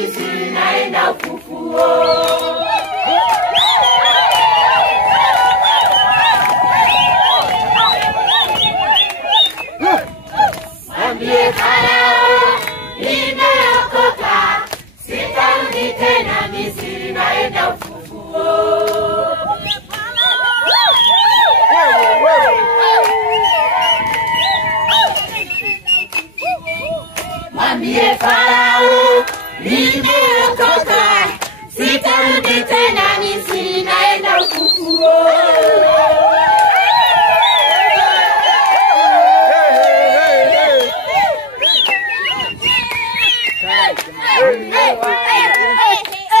Misri naenda ufufuo. Mwambie Farao nimeokoka, sitarudi tena Misri naenda ufufuo. Mwambie Farao nimeokoka, sitarudi tena Misri naenda ufufuo.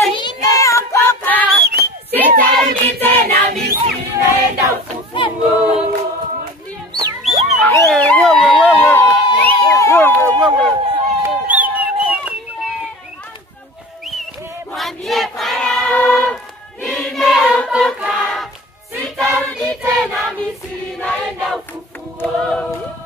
Nimeokoka, sitarudi tena Misri naenda ufufuo. Mwambie Farao nimeokoka, sitarudi tena Misri naenda ufufuo.